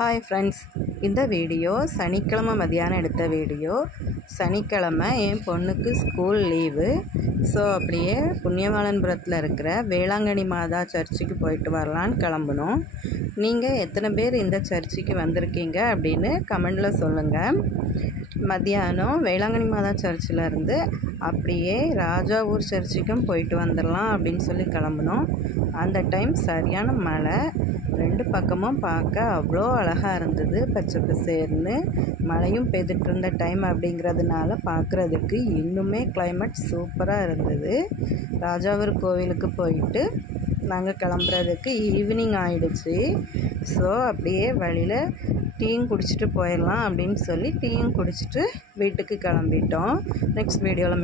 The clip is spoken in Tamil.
ஹாய் ஃப்ரெண்ட்ஸ், இந்த வீடியோ சனிக்கிழமை மதியானம் எடுத்த வீடியோ. சனிக்கிழமை என் பொண்ணுக்கு ஸ்கூல் லீவு. ஸோ அப்படியே புண்ணியவாளன்புரத்தில் இருக்கிற வேளாங்கண்ணி மாதா சர்ச்சுக்கு போயிட்டு வரலான்னு கிளம்புனோம். நீங்கள் எத்தனை பேர் இந்த சர்ச்சுக்கு வந்திருக்கீங்க அப்படின்னு கமெண்டில் சொல்லுங்கள். மத்தியானம் வேளாங்கண்ணி மாதா சர்ச்சில் இருந்து அப்படியே ராஜாவூர் சர்ச்சுக்கும் போயிட்டு வந்துடலாம் அப்படின்னு சொல்லி கிளம்புனோம். அந்த டைம் சரியான மழை. ரெண்டு பக்கமும் பார்க்க அவ்வளோ அழகாக இருந்தது. பச்சை பசேர்னு மழையும் பெய்துட்டு இருந்த டைம் அப்படிங்கிறதுனால பார்க்குறதுக்கு இன்னுமே கிளைமேட் சூப்பராக இருந்தது. ராஜாவூர் கோவிலுக்கு போயிட்டு நாங்கள் கிளம்புறதுக்கு ஈவினிங் ஆயிடுச்சு. ஸோ அப்படியே வழியில் டீயும் குடிச்சிட்டு போயிடலாம் அப்படின்னு சொல்லி டீயும் குடிச்சிட்டு வீட்டுக்கு கிளம்பிட்டோம். நெக்ஸ்ட் வீடியோவில்